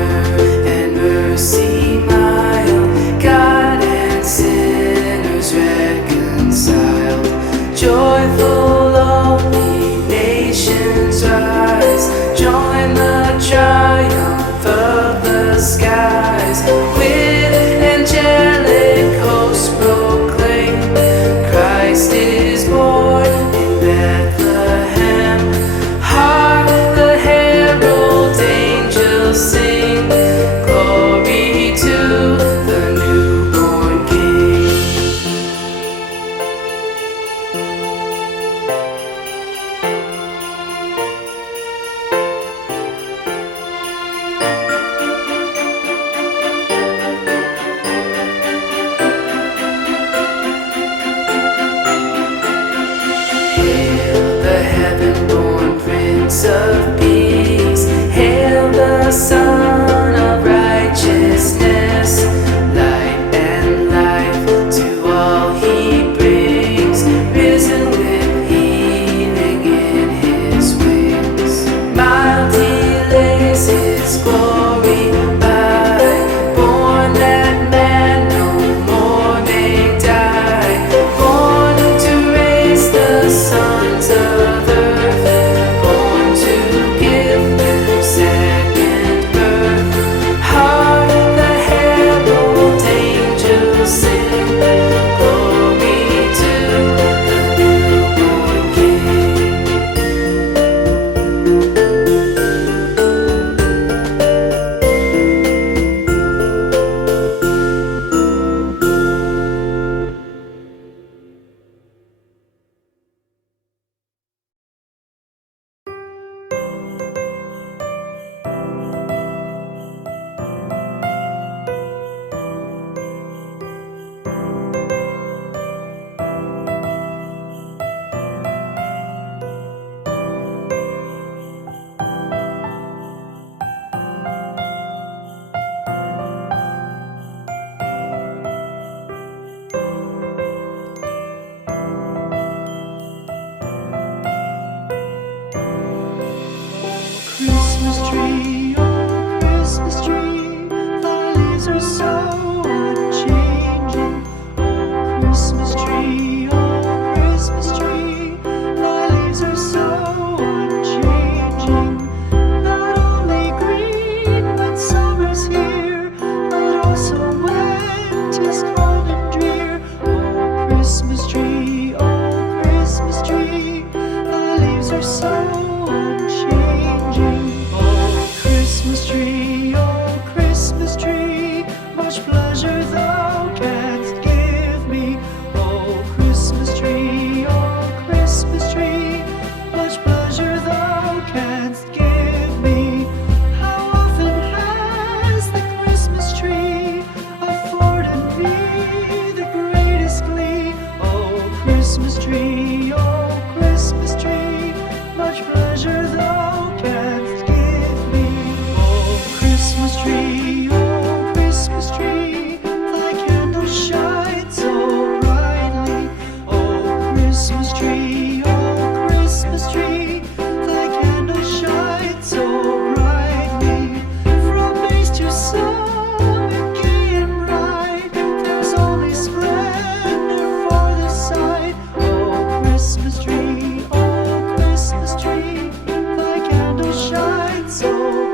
and mercy mild, God and sinners reconciled. Joyful all ye nations rise, join the triumph of the skies. With angelic hosts proclaim, Christ is born in Bethlehem. Hark the herald angels sing, glory to the newborn King. Hail the heaven-born Prince of Peace, hail the Son of Righteousness. Light and life to all he brings, risen with healing in his wings. Mild he lays his glory by, born that man no more may die, born to raise the sons of earth, born to give them second birth. Hark the herald angels sing, glory to the newborn King. Christmas tree, oh Christmas tree, thy leaves are so unchanging. Oh Christmas tree, thy leaves are so unchanging. Not only green when summer's here, but also when 'tis cold and drear. Oh Christmas tree, thy leaves are so unchanging. Oh Christmas tree, much pleasure thou canst give me. Oh Christmas tree, much pleasure thou canst give me. How often has the Christmas tree afforded me the greatest glee? Oh Christmas tree, much pleasure thou canst give me. Oh Christmas tree, thy candles shine so brightly. Oh Christmas tree, thy candles shine so brightly. From base to summit, gay and bright, there's only splendor for the sight. Oh Christmas tree, thy candles shine so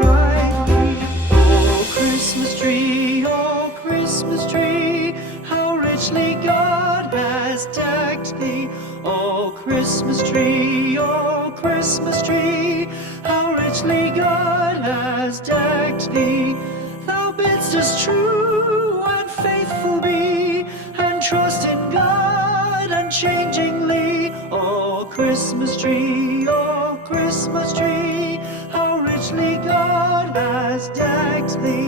brightly. Oh Christmas tree, how richly God has decked thee. Oh Christmas tree, how richly God has decked thee. Thou bidst us true and faithful be, and trust in God unchangingly. Oh Christmas tree, how richly God has decked thee.